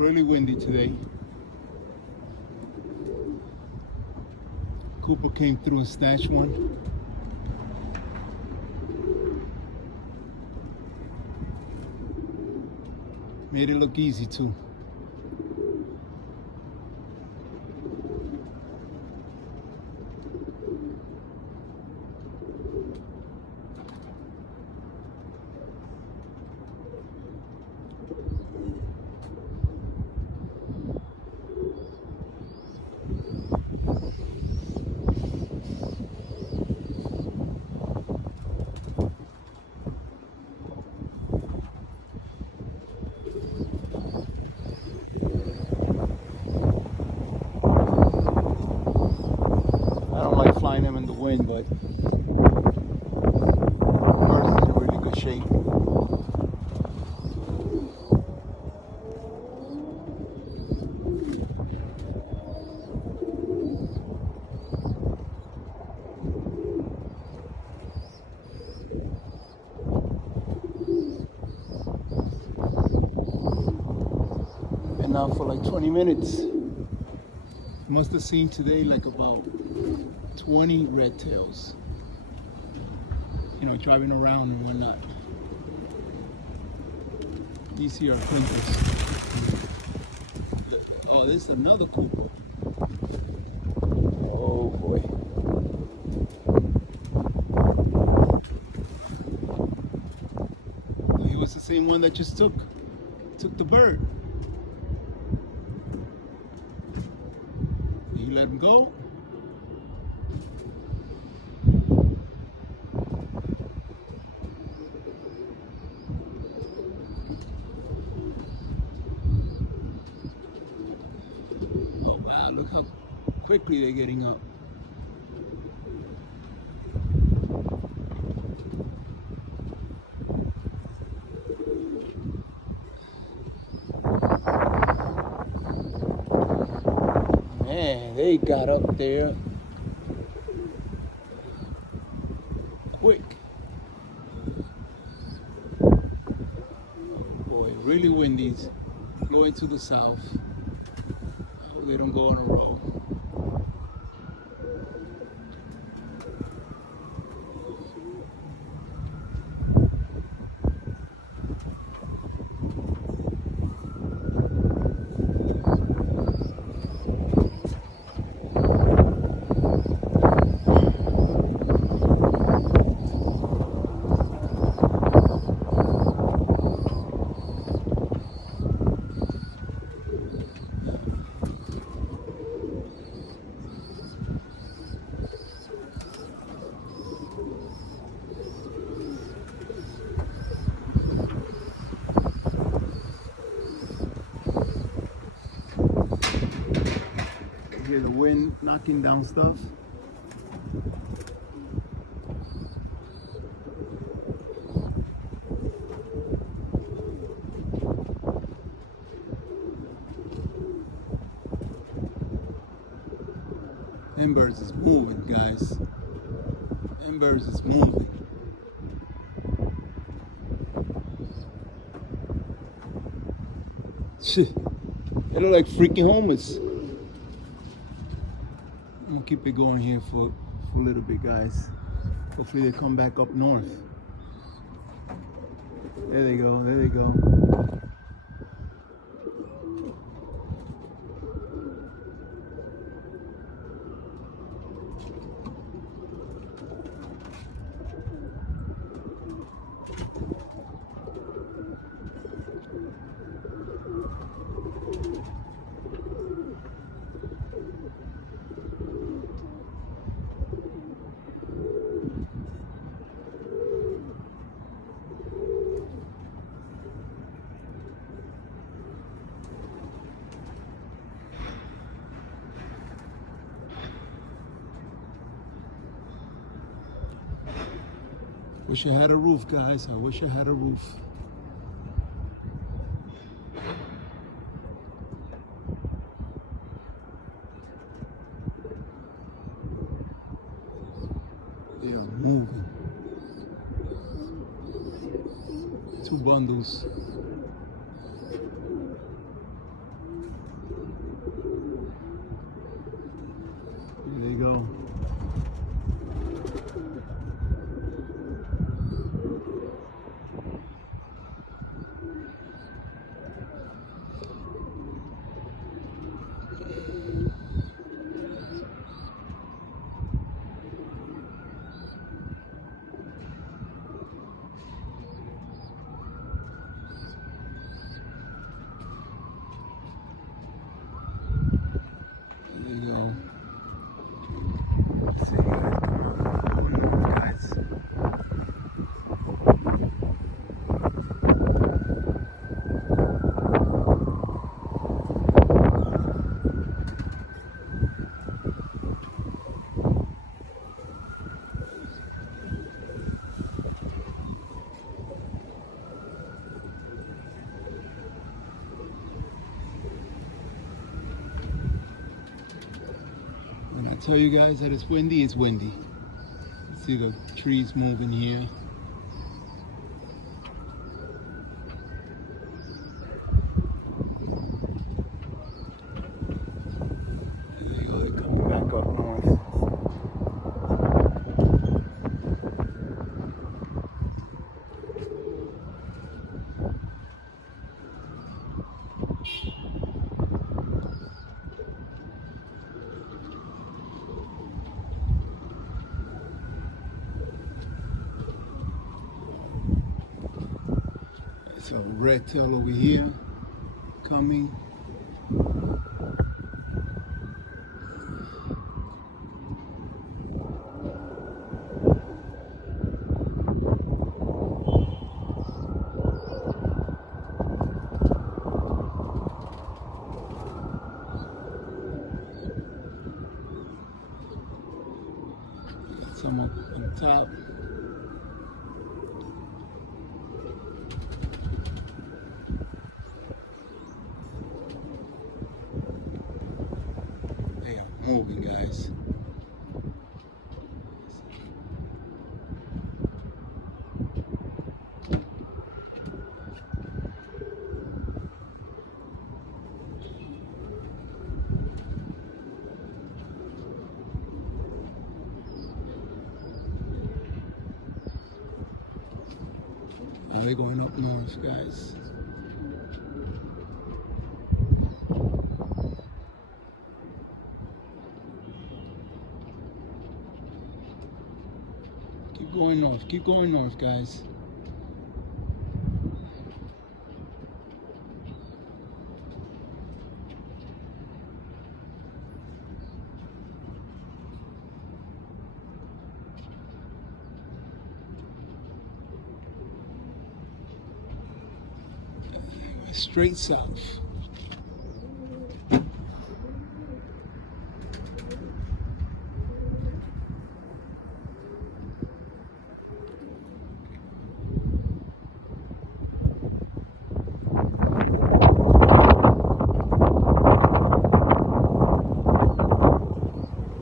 Really windy today. Cooper came through and snatched one. Made it look easy too. I don't like flying them in the wind, but Mars is in really good shape. And now for like 20 minutes. Must have seen today like about 20 red tails, you know, driving around and whatnot. These here are Quintus. Oh, this is another Cooper. Oh boy. He was the same one that just took the bird. You let him go. Oh wow, look how quickly they're getting up. Man, they got up there quick. Boy, really windy, blowing to the south. Hope they don't go in a row. You hear the wind knocking down stuff. Embers is moving, guys. Embers is moving. Shit, they look like freaking homeless. I'm gonna keep it going here for a little bit, guys. Hopefully they come back up north. There they go, there they go. Wish I had a roof, guys. I wish I had a roof. They are moving. 2 bundles. tell you guys that it's windy, it's windy. See the trees moving here. There you go, they're coming back up north. So red tail over here coming. Some up on top. They are moving, guys. Now they're going up north, guys. Keep going north, guys. Straight south.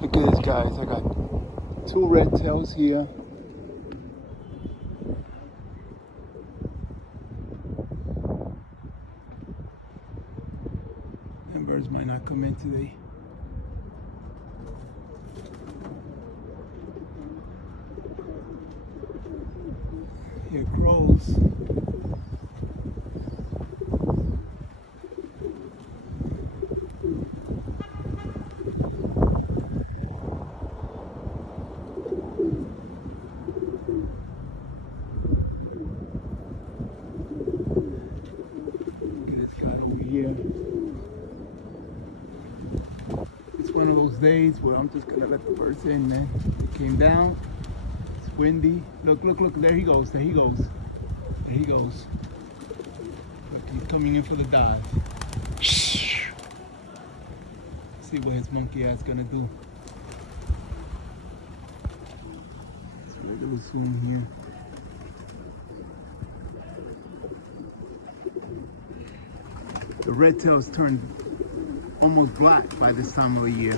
Look at this, guys. I got 2 red tails here. And birds might not come in today. Here crows. Here. It's one of those days where I'm just gonna let the birds in, man. It came down, it's windy. Look, there he goes, there he goes. There he goes. Look, he's coming in for the dive. See what his monkey ass gonna do. Let's get a little zoom here. The red tails turned almost black by this time of the year.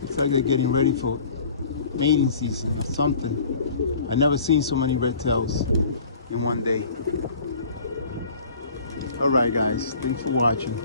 Looks like they're getting ready for mating season or something. I've never seen so many red tails in one day. All right, guys, thanks for watching.